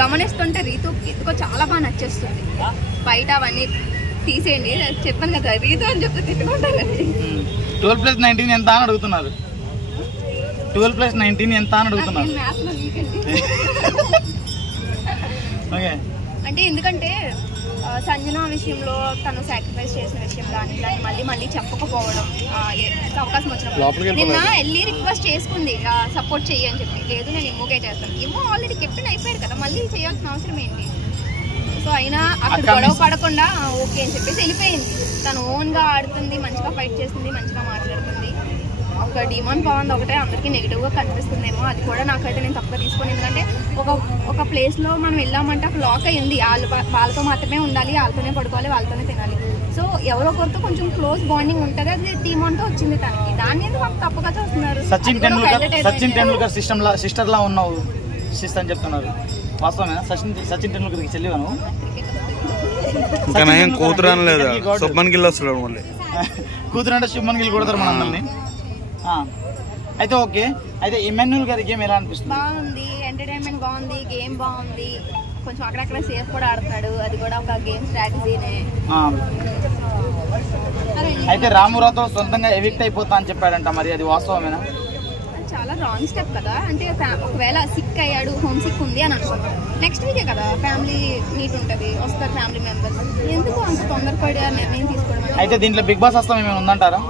గమనిస్తుంటే రీతుకో చాలా బాగా నచ్చేస్తుంది. బయట అవన్నీ తీసేయండి, చెప్పాను కదా రీతు అని చెప్తే తిట్టుకుంటారండి. 12+19 ఎంత అని అడుగుతున్నారు. 12+19 ఎంత అని అడుగుతున్నారు. ఓకే, అంటే ఎందుకంటే సంజన విషయంలో తను సాక్రిఫైస్ చేసిన విషయం దాన్ని మళ్ళీ చెప్పకపోవడం, అవకాశం వచ్చినప్పుడు నిన్న వెళ్ళి రిక్వెస్ట్ చేసుకుంది సపోర్ట్ చెయ్యి అని చెప్పి. లేదు నేను ఇమ్మోకే చేస్తాను. ఇమ్మో ఆల్రెడీ కెప్టెన్ అయిపోయాడు కదా, మళ్ళీ చేయాల్సిన అవసరం ఏంటి? సో అయినా అక్కడ గొడవ పడకుండా ఓకే అని చెప్పేసి వెళ్ళిపోయింది. తను ఓన్గా ఆడుతుంది, మంచిగా ఫైట్ చేస్తుంది, మంచిగా మాట్లాడుతుంది. ఒక డిమాండ్ పవన్ ఒకటే అందరికీ నెగిటివ్గా కనిపిస్తుందేమో, అది కూడా నాకైతే నేను తప్పుగా తీసుకుని. ఎందుకంటే ఒక ప్లేస్లో మనం వెళ్ళామంటే అక్కడ లాక్ అయ్యింది. వాళ్ళతో మాత్రమే ఉండాలి, వాళ్ళతోనే పడుకోవాలి, వాళ్ళతోనే తినాలి. సో ఎవరొకరితో కొంచెం క్లోజ్ బాండింగ్ ఉంటుంది, అది డిమాండ్తో వచ్చింది తనకి. దాన్ని ఎందుకు మాకు తప్పుగా చూస్తున్నారు? సచిన్ టెండూల్కర్ సిస్టర్ లా ఉన్నావు సిస్టర్ అని చెప్తున్నారు. వాస్తవమేనా? సచిన్ టెండూల్కర్కి చెల్లివాను కూతురు అనలేదా? శుభ్మన్ గిల్ వస్తున్నాడు మళ్ళీ. కూతురు అంటే శుభ్మన్ గిల్ కొడతారు మనందరినీ. అయితే ఓకే, అయితే ఇమాన్యుల్ గారి గేమ్ ఎలా అనిపిస్తుంది? బాగుంది, ఎంటర్టైన్మెంట్ బాగుంది, గేమ్ బాగుంది. కొంచెం అక్కడక్కడ సేఫ్ కూడా ఆడుతున్నాడు, అది కూడా ఒక గేమ్ స్ట్రాటజీనే. అయితే రామురాతో సొంతంగా ఎవిక్ట్ అయిపోతా అని చెప్పాడంట, మరి అది వాస్తవమేనా? చాలా రాంగ్ స్టెప్ కదా. అంటే ఒకవేళ సిక్ అయ్యాడు, హోమ్ సిక్ ఉంది అని అనుకుంటాం, నెక్స్ట్ వీకే కదా ఫ్యామిలీ మీట్ ఉంటుంది, వస్తారు ఫ్యామిలీ మెంబర్స్. ఎందుకు అంత తొందరపడి నిర్ణయం తీసుకోవడం? అయితే దీంట్లో బిగ్ బాస్ వస్తాం ఏమైనా ఉందంటారా?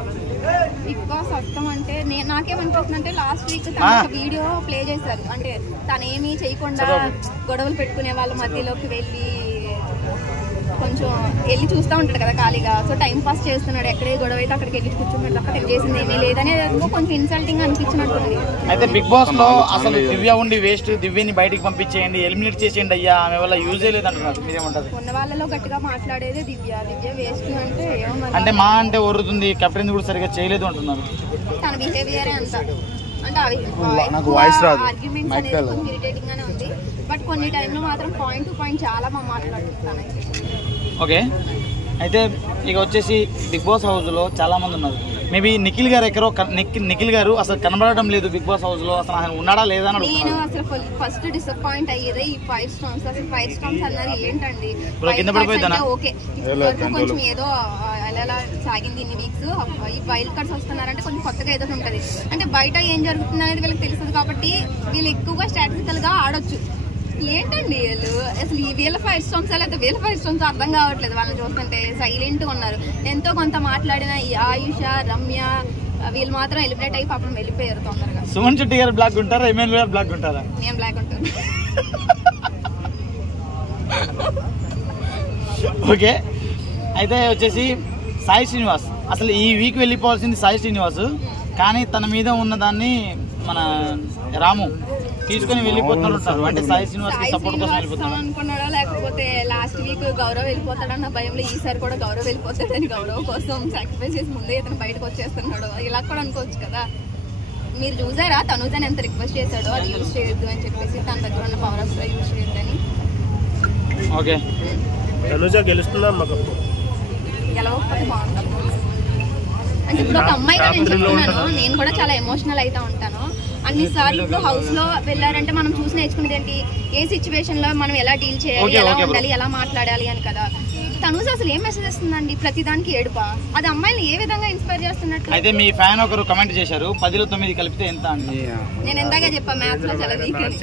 బిగ్ బాస్ వస్తాం అంటే నాకేమనిపిస్తుంది అంటే లాస్ట్ వీక్ వీడియో ప్లే చేశారు. అంటే తనేమీ చేయకుండా గొడవలు పెట్టుకునే వాళ్ళ మధ్యలోకి కొంచెం వెళ్ళి చూస్తూ ఉంటాడు కదా ఖాళీగా. సో టైం పాస్ చేస్తున్నాడు, ఎక్కడే గొడవ అయితే అక్కడికి వెళ్ళి కూర్చున్నాడు తప్ప తను చేసింది ఏమీ లేదనేది కొంచెం ఇన్సల్టింగ్ అనిపించినట్టుంది. అయితే బిగ్ బాస్ లో అసలు దివ్య ఉండి వేస్ట్, దివ్యని బయటికి పంపించేయండి, ఎలిమినేట్ చేసేయండి అయ్యా, ఆమె వల్ల యూజ్ లేదు అంటున్నారు. మీరేమంటారు? ఉన్న వాళ్ళలో గట్టిగా మాట్లాడేదే దివ్య వేస్ట్ అంటే అంటే మా అంటే ఒరుతుంది, కెప్టెన్ కూడా సరిగా చేయలేదు అంటున్నారు. తన బిహేవియరే అంత అంటే ఆర్గ్యుమెంట్స్ అనేది కొంచెం ఇరిటేటింగ్ గానే ఉంది. బట్ కొన్ని టైంలో మాత్రం పాయింట్ టు పాయింట్ చాలా బాగా మాట్లాడుతాను. ఓకే, అయితే ఇక వచ్చేసి బిగ్ బాస్ హౌస్ లో చాలా మంది ఉన్నారు. మేబీ నిఖిల్ గారు నిఖిల్ గారు అసలు కనబడడం లేదు బిగ్ బాస్ హౌస్ లో, అసలు ఆయన ఉన్నాడా లేదా అని. నేను అసలు ఫస్ట్ డిసప్పాయింట్ అయ్యేదే ఈ 5 స్టార్స్. అసలు 5 స్టార్స్ అన్నది ఏంటండి? ఓకే, కొంచెం ఏదో అలా సాగింది ఇన్ని వీక్స్. ఈ వైల్డ్ కార్డ్స్ వస్తున్నారంటే కొంచెం కొత్తగా ఏదో ఉంటుంది. అంటే బయట ఏం జరుగుతుంది అనేది వీళ్ళకి తెలుస్తుంది కాబట్టి వీళ్ళు ఎక్కువగా స్ట్రాటజికల్ గా ఆడొచ్చు. ఏంటండి వీళ్ళు అసలు వీళ్ళ 5 స్టార్స్ లేదా వీళ్ళ 5 స్టార్స్ అర్థం కావట్లేదు. వాళ్ళని చూస్తుంటే సైలెంట్ గా ఉన్నారు. ఎంతో కొంత మాట్లాడిన ఈ ఆయుష, రమ్య వీళ్ళు మాత్రం ఎలిమినేట్ అయ్యి పాపం వెళ్ళిపోయారు తొందరగా. సుమన్ శెట్టి గారు బ్లాక్ ఉంటారా, ఎమ్మెల్యే గారు బ్లాక్ ఉంటారా? నేను బ్లాక్ ఉంటాను. ఓకే, అయితే వచ్చేసి సాయి శ్రీనివాస్ అసలు ఈ వీక్ వెళ్ళిపోవాల్సింది సాయి శ్రీనివాస్, కానీ తన మీద ఉన్న దాన్ని మన రాము తీసుకుని వెళ్ళిపోతున్నారు. అంటే సాయి శ్రీనివాస్ సపోర్ట్ కోసం వెళ్ళిపోతాడు అనుకున్నాడా, లేకపోతే లాస్ట్ వీక్ గౌరవ్ వెళ్ళిపోతాడన్న భయంలో ఈసారి కూడా గౌరవ్ వెళ్ళిపోతాడని గౌరవ్ కోసం సాక్రిఫైస్ చేసి ముందే ఇతను బయటకు వచ్చేస్తున్నాడు ఇలా కూడా అనుకోవచ్చు కదా. మీరు చూసారా తనుజని ఎంత రిక్వెస్ట్ చేశాడో అది యూజ్ చేయొద్దు అని చెప్పేసి, తన దగ్గర ఉన్న పవర్ ఆఫ్ యూజ్ చేయొద్దని. ఓకే, గెలవకపోతే బాగుంటుంది. అంటే ఇప్పుడు ఒక అమ్మాయిగా నేను చెప్తున్నాను, నేను కూడా చాలా ఎమోషనల్ అయితే ఉంటాను. అన్నిసార్లు ఇప్పుడు హౌస్ లో వెళ్ళారంటే మనం చూసి నేర్చుకునేది ఏంటి, ఏ సిచ్యువేషన్ లో మనం ఎలా డీల్ చేయాలి, ఎలా ఉండాలి, ఎలా మాట్లాడాలి అని కదా. తనుజ అసలు ఏం మెసేజ్ ఇస్తుందండి? ప్రతిదానికి ఏడుపా? అది అమ్మాయిని ఏ విధంగా ఇన్స్పైర్ చేస్తున్నట్టు? అయితే మీ ఫ్యాన్ ఒకరు కమెంట్ చేశారు 10లో 9 కలిపితే ఎంత అండి. నేను ఎందాక చెప్పా మ్యాథ్స్ లో చాలా వీక్ అని.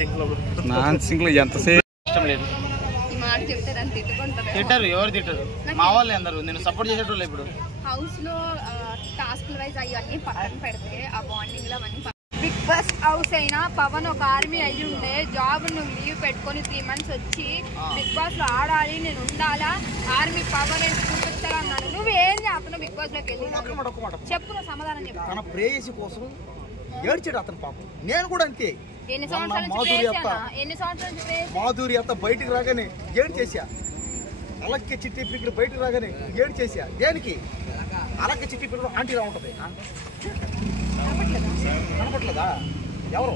ఇష్టం లేదు ఈ మాట చెప్తే దాన్ని తిట్టారు. ఎవరు తిట్టారు? మా వాళ్ళు అందరూ నేను సపోర్ట్ చేసేటోళ్ళు. ఇప్పుడు హౌస్ లో టాస్క్ వైజ్ అవన్నీ పక్కన పెడితే ఆ బాండింగ్ లో అవన్నీ బిగ్ బాస్ హౌస్ అయినా పవన్ ఒక ఆర్మీ అయ్యి ఉండే జాబ్ నువ్వు లీవ్ పెట్టుకొని 3 months వచ్చి బిగ్ బాస్ లో ఆడాలి, నేను ఉండాలా, ఆర్మీ పవర్ చూపిస్తారా అన్నాడు. నువ్వు ఏం చేస్తున్నావు బిగ్ బాస్ లోకి వెళ్ళి? చెప్పు, నువ్వు సమాధానం చెప్పు. తన ప్రేయసి కోసం ఏడ్చాడు అతను పాపం. నేను కూడా అంతే. ఎన్ని సంవత్సరాల మాధురి అత్త బయటికి రాగానే ఏడ్చేసా. అలక్క చిట్టి పిక్కడు బయటకు రాగానే ఏడ్చేసా. దేనికి? అలక్క చిట్టి పిక్కడు ఆంటీలా ఉంటది. కనపట్లేదా? ఎవరు?